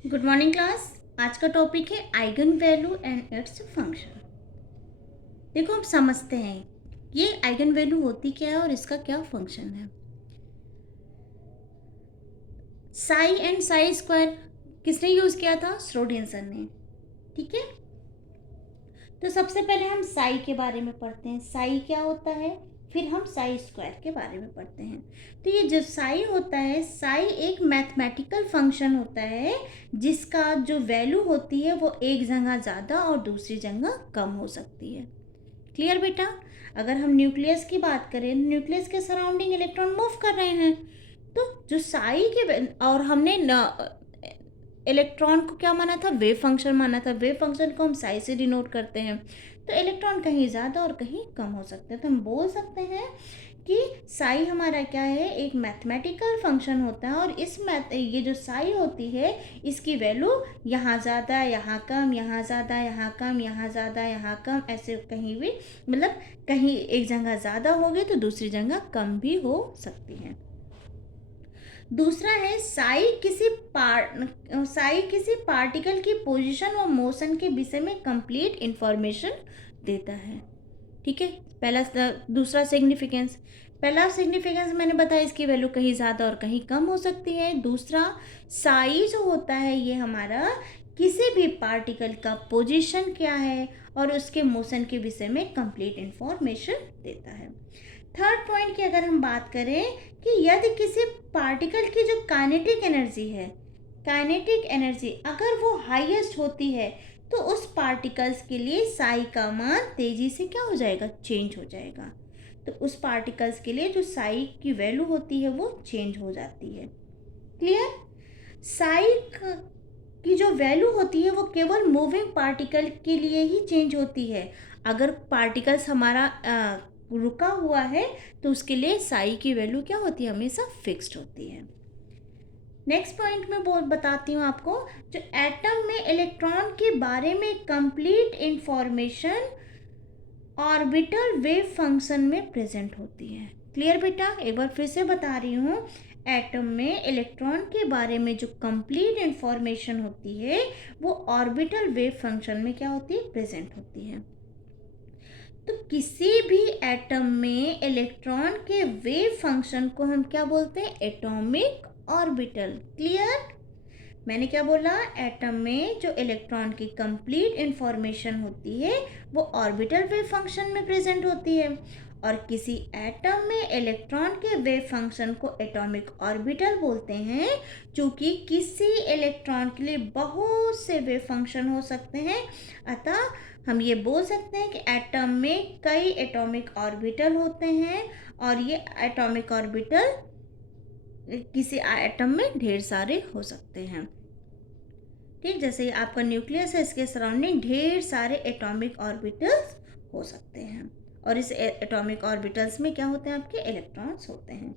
Good morning class. आज का topic है eigen value and its function. देखो, हम समझते हैं ये आइगन वैल्यू होती क्या है और इसका क्या फंक्शन है। साई एंड साई स्क्वायर किसने यूज किया था? श्रोडिंगर ने। ठीक है, तो सबसे पहले हम साई के बारे में पढ़ते हैं। साई क्या होता है, फिर हम साई स्क्वायर के बारे में पढ़ते हैं। तो ये जो साई होता है, साई एक मैथमेटिकल फंक्शन होता है जिसका जो वैल्यू होती है वो एक जगह ज़्यादा और दूसरी जगह कम हो सकती है। क्लियर बेटा? अगर हम न्यूक्लियस की बात करें, न्यूक्लियस के सराउंडिंग इलेक्ट्रॉन मूव कर रहे हैं, तो जो साई के और हमने इलेक्ट्रॉन को क्या माना था? वेव फंक्शन माना था। वेव फंक्शन को हम साई से डिनोट करते हैं। तो इलेक्ट्रॉन कहीं ज़्यादा और कहीं कम हो सकते हैं। तो हम बोल सकते हैं कि साई हमारा क्या है, एक मैथमेटिकल फंक्शन होता है। और ये जो साई होती है इसकी वैल्यू यहाँ ज़्यादा, यहाँ कम, यहाँ ज़्यादा, यहाँ कम, यहाँ ज़्यादा, यहाँ कम, ऐसे कहीं भी, मतलब कहीं एक जगह ज़्यादा होगी तो दूसरी जगह कम भी हो सकती है। दूसरा है साई किसी पार्टिकल की पोजीशन और मोशन के विषय में कंप्लीट इंफॉर्मेशन देता है। ठीक है, दूसरा सिग्निफिकेंस। पहला सिग्निफिकेंस मैंने बताया, इसकी वैल्यू कहीं ज़्यादा और कहीं कम हो सकती है। दूसरा, साई जो होता है ये हमारा किसी भी पार्टिकल का पोजीशन क्या है और उसके मोशन के विषय में कंप्लीट इंफॉर्मेशन देता है। थर्ड पॉइंट की अगर हम बात करें कि यदि किसी पार्टिकल की जो काइनेटिक एनर्जी है, काइनेटिक एनर्जी अगर वो हाईएस्ट होती है तो उस पार्टिकल्स के लिए साई का मान तेजी से क्या हो जाएगा? चेंज हो जाएगा। तो उस पार्टिकल्स के लिए जो साई की वैल्यू होती है वो चेंज हो जाती है। क्लियर? साई की जो वैल्यू होती है वो केवल मूविंग पार्टिकल के लिए ही चेंज होती है। अगर पार्टिकल्स हमारा रुका हुआ है तो उसके लिए साई की वैल्यू क्या होती है? हमेशा फिक्स्ड होती है। नेक्स्ट पॉइंट में बताती हूँ आपको, जो एटम में इलेक्ट्रॉन के बारे में complete information orbital wave function में प्रेजेंट होती है। क्लियर बेटा? एक बार फिर से बता रही हूँ, एटम में इलेक्ट्रॉन के बारे में जो कंप्लीट इंफॉर्मेशन होती है वो ऑर्बिटल वेव फंक्शन में क्या होती है? प्रेजेंट होती है। तो किसी भी एटम में इलेक्ट्रॉन के वेव फंक्शन को हम क्या बोलते हैं? Atomic orbital. क्लियर? मैंने क्या बोला? एटम में जो इलेक्ट्रॉन की कंप्लीट इंफॉर्मेशन होती है वो ऑर्बिटल वेव फंक्शन में प्रेजेंट होती है। और किसी एटम में इलेक्ट्रॉन के वेव फंक्शन को एटॉमिक ऑर्बिटल बोलते हैं, क्योंकि किसी इलेक्ट्रॉन के लिए बहुत से वेव फंक्शन हो सकते हैं। अतः हम ये बोल सकते हैं कि एटम में कई एटॉमिक ऑर्बिटल होते हैं और ये एटॉमिक ऑर्बिटल किसी एटम में ढेर सारे हो सकते हैं। ठीक, जैसे आपका न्यूक्लियस है, इसके सराउंडिंग ढेर सारे एटॉमिक ऑर्बिटल्स हो सकते हैं और इस एटॉमिक ऑर्बिटल्स में क्या होते हैं? आपके इलेक्ट्रॉन्स होते हैं।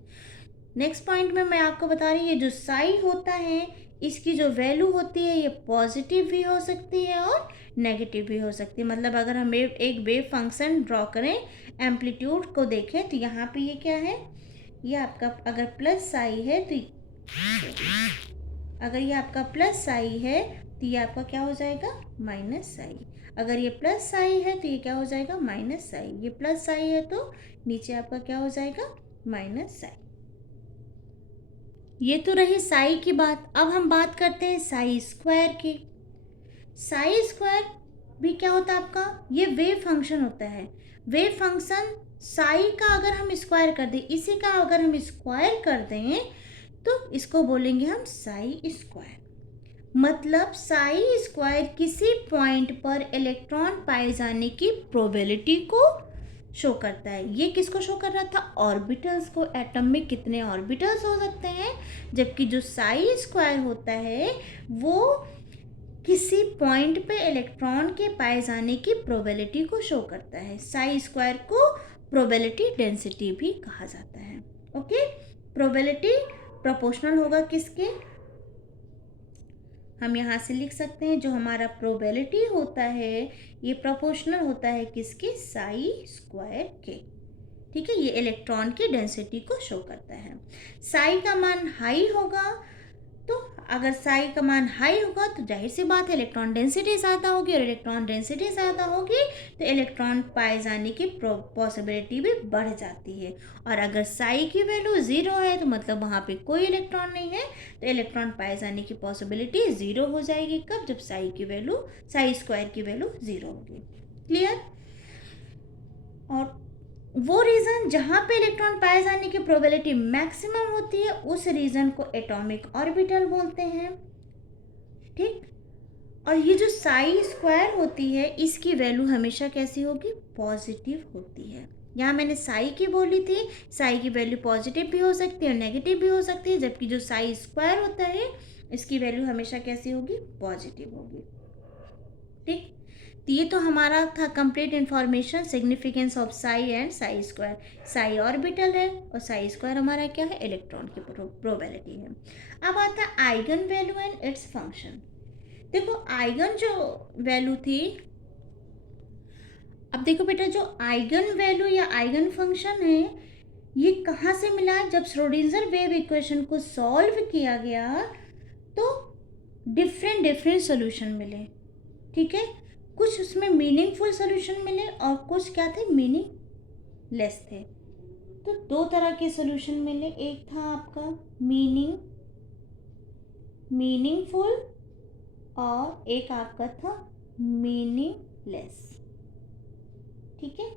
नेक्स्ट पॉइंट में मैं आपको बता रही हूँ, ये जो साई होता है इसकी जो वैल्यू होती है ये पॉजिटिव भी हो सकती है और नेगेटिव भी हो सकती है। मतलब अगर हम एक वेव फंक्शन ड्रॉ करें, एम्पलीट्यूड को देखें, तो यहाँ पे ये क्या है? ये आपका अगर प्लस साई है तो अगर ये आपका प्लस साई है तो ये आपका क्या हो जाएगा? Minus psi. अगर ये प्लस साई है तो ये क्या हो जाएगा? Minus psi. ये प्लस साई है तो नीचे आपका क्या हो जाएगा? Minus psi. ये तो रही साई की बात। अब हम बात करते हैं साई स्क्वायर की। साई स्क्वायर भी क्या होता है आपका? ये वेव फंक्शन होता है। वेव फंक्शन साई का अगर हम स्क्वायर कर दें, इसी का अगर हम स्क्वायर कर दें तो इसको बोलेंगे हम साई स्क्वायर। मतलब साई स्क्वायर किसी पॉइंट पर इलेक्ट्रॉन पाए जाने की प्रोबेबिलिटी को शो करता है। ये किसको शो कर रहा था? ऑर्बिटल्स को। एटम में कितने ऑर्बिटल्स हो सकते हैं, जबकि जो साई स्क्वायर होता है वो किसी पॉइंट पे इलेक्ट्रॉन के पाए जाने की प्रोबेबिलिटी को शो करता है। साई स्क्वायर को प्रोबेबिलिटी डेंसिटी भी कहा जाता है। ओके, प्रोबेबिलिटी प्रोपोर्शनल होगा किसके? हम यहाँ से लिख सकते हैं जो हमारा प्रोबेबिलिटी होता है ये प्रोपोर्शनल होता है किसके? साई स्क्वायर के। ठीक है, ये इलेक्ट्रॉन की डेंसिटी को शो करता है। साई का मान हाई होगा तो अगर साई का मान हाई होगा तो जाहिर सी बात है इलेक्ट्रॉन डेंसिटी ज़्यादा होगी, और इलेक्ट्रॉन डेंसिटी ज़्यादा होगी तो इलेक्ट्रॉन पाए जाने की पॉसिबिलिटी भी बढ़ जाती है। और अगर साई की वैल्यू 0 है तो मतलब वहाँ पे कोई इलेक्ट्रॉन नहीं है, तो इलेक्ट्रॉन पाए जाने की पॉसिबिलिटी 0 हो जाएगी। कब? जब साई स्क्वायर की वैल्यू 0 होगी। क्लियर? और वो रीजन जहाँ पे इलेक्ट्रॉन पाए जाने की प्रोबेबिलिटी मैक्सिमम होती है उस रीजन को एटॉमिक ऑर्बिटल बोलते हैं। ठीक। और ये जो साई स्क्वायर होती है इसकी वैल्यू हमेशा कैसी होगी? पॉजिटिव होती है। यहाँ मैंने साई की बोली थी, साई की वैल्यू पॉजिटिव भी हो सकती है और नेगेटिव भी हो सकती है, जबकि जो साई स्क्वायर होता है इसकी वैल्यू हमेशा कैसी होगी? पॉजिटिव होगी। ठीक। तो ये तो हमारा था complete information significance of Sai and Sai square. Sai orbital है और साई स्क्वायर हमारा क्या है? इलेक्ट्रॉन की प्रोबेबिलिटी है। अब आता है eigen value and its function. देखो आइगन जो वैल्यू थी, अब देखो बेटा जो आइगन वैल्यू या आइगन फंक्शन है ये कहाँ से मिला? जब श्रोडिंगर वेव इक्वेशन को सॉल्व किया गया तो डिफरेंट डिफरेंट सोल्यूशन मिले। ठीक है, कुछ उसमें मीनिंगफुल सोल्यूशन मिले और कुछ क्या थे? मीनिंगलेस थे। तो दो तरह के सोल्यूशन मिले, एक था आपका मीनिंगफुल और एक आपका था मीनिंगलेस। ठीक है,